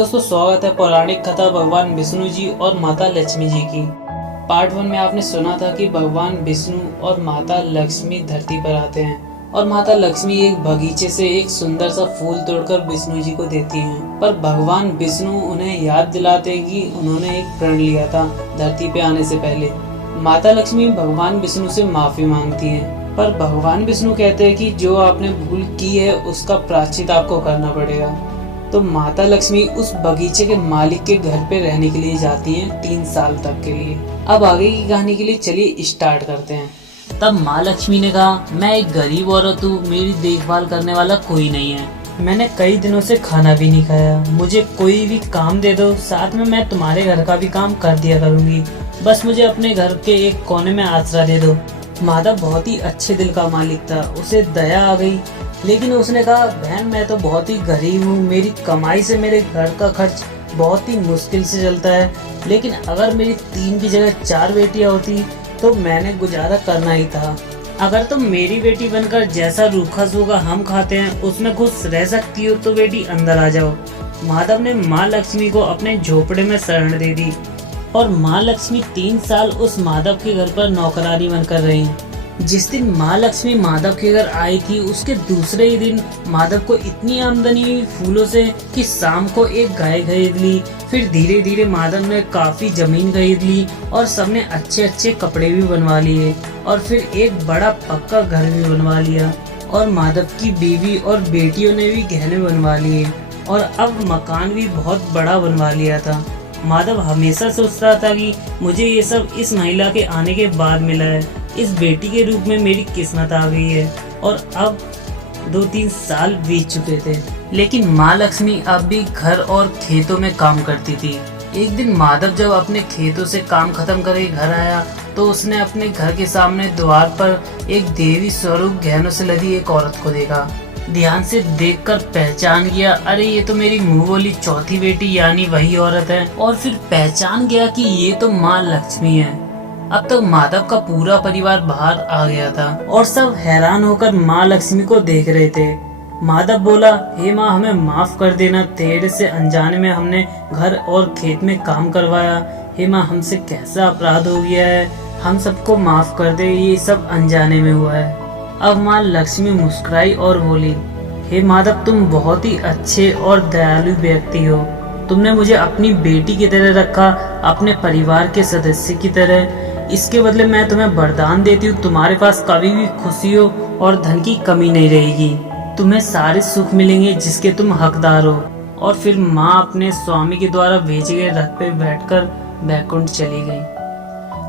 दोस्तों स्वागत है पौराणिक कथा भगवान विष्णु जी और माता लक्ष्मी जी की। पार्ट 1 में आपने सुना था कि भगवान विष्णु और माता लक्ष्मी धरती पर आते हैं और माता लक्ष्मी एक बगीचे से एक सुंदर सा फूल तोड़कर विष्णु जी को देती हैं। पर भगवान विष्णु उन्हें याद दिलाते हैं कि उन्होंने एक प्रण लिया था धरती पे आने से पहले। माता लक्ष्मी भगवान विष्णु से माफी मांगती हैं, पर भगवान विष्णु कहते हैं कि जो आपने भूल की है उसका प्रायश्चित आपको करना पड़ेगा। तो माता लक्ष्मी उस बगीचे के मालिक के घर पे रहने के लिए जाती हैं 3 साल तक के लिए। अब आगे की कहानी के लिए चलिए स्टार्ट करते हैं। तब माँ लक्ष्मी ने कहा, मैं एक गरीब औरत हूँ, मेरी देखभाल करने वाला कोई नहीं है। मैंने कई दिनों से खाना भी नहीं खाया, मुझे कोई भी काम दे दो, साथ में मैं तुम्हारे घर का भी काम कर दिया करूँगी, बस मुझे अपने घर के एक कोने में आसरा दे दो। माधव बहुत ही अच्छे दिल का मालिक था, उसे दया आ गई, लेकिन उसने कहा, बहन मैं तो बहुत ही गरीब हूँ, मेरी कमाई से मेरे घर का खर्च बहुत ही मुश्किल से चलता है, लेकिन अगर मेरी 3 की जगह 4 बेटियाँ होती तो मैंने गुजारा करना ही था। अगर तुम मेरी बेटी बनकर जैसा रूखा सूखा हम खाते हैं उसमें खुश रह सकती हो तो बेटी अंदर आ जाओ। माधव ने माँ लक्ष्मी को अपने झोपड़े में शरण दे दी और माँ लक्ष्मी 3 साल उस माधव के घर पर नौकरानी बनकर रही। जिस दिन माँ लक्ष्मी माधव के घर आई थी उसके दूसरे ही दिन माधव को इतनी आमदनी हुई फूलों से कि शाम को एक गाय खरीद ली। फिर धीरे धीरे माधव ने काफी जमीन खरीद ली और सबने अच्छे अच्छे कपड़े भी बनवा लिए और फिर एक बड़ा पक्का घर भी बनवा लिया और माधव की बीवी और बेटियों ने भी गहने बनवा लिए और अब मकान भी बहुत बड़ा बनवा लिया था। माधव हमेशा सोचता था कि मुझे ये सब इस महिला के आने के बाद मिला है, इस बेटी के रूप में मेरी किस्मत आ गई है। और अब 2-3 साल बीत चुके थे, लेकिन माँ लक्ष्मी अब भी घर और खेतों में काम करती थी। एक दिन माधव जब अपने खेतों से काम खत्म करके घर आया तो उसने अपने घर के सामने द्वार पर एक देवी स्वरूप गहनों से लदी एक औरत को देखा। ध्यान से देखकर पहचान गया, अरे ये तो मेरी मुंह बोली चौथी बेटी यानी वही औरत है। और फिर पहचान गया कि ये तो माँ लक्ष्मी है। अब तक माधव का पूरा परिवार बाहर आ गया था और सब हैरान होकर माँ लक्ष्मी को देख रहे थे। माधव बोला, हे माँ हमें माफ कर देना, तेरे से अनजाने में हमने घर और खेत में काम करवाया। हे माँ हमसे कैसा अपराध हो गया है, हम सबको माफ कर दे, ये सब अनजाने में हुआ है। अब माँ लक्ष्मी मुस्कुराई और बोली, हे माधव तुम बहुत ही अच्छे और दयालु व्यक्ति हो, तुमने मुझे अपनी बेटी की तरह रखा, अपने परिवार के सदस्य की तरह। इसके बदले मैं तुम्हें वरदान देती हूँ, तुम्हारे पास कभी भी खुशियों और धन की कमी नहीं रहेगी, तुम्हें सारे सुख मिलेंगे जिसके तुम हकदार हो। और फिर माँ अपने स्वामी के द्वारा भेजे गए रथ पे बैठकर बैकुंठ चली गई।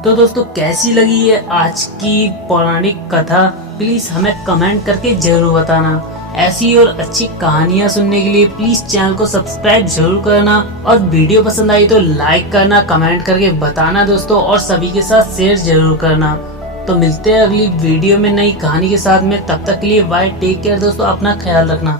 तो दोस्तों कैसी लगी है आज की पौराणिक कथा, प्लीज हमें कमेंट करके जरूर बताना। ऐसी और अच्छी कहानियां सुनने के लिए प्लीज चैनल को सब्सक्राइब जरूर करना और वीडियो पसंद आई तो लाइक करना, कमेंट करके बताना दोस्तों, और सभी के साथ शेयर जरूर करना। तो मिलते हैं अगली वीडियो में नई कहानी के साथ में, तब तक के लिए बाय, टेक केयर दोस्तों, अपना ख्याल रखना।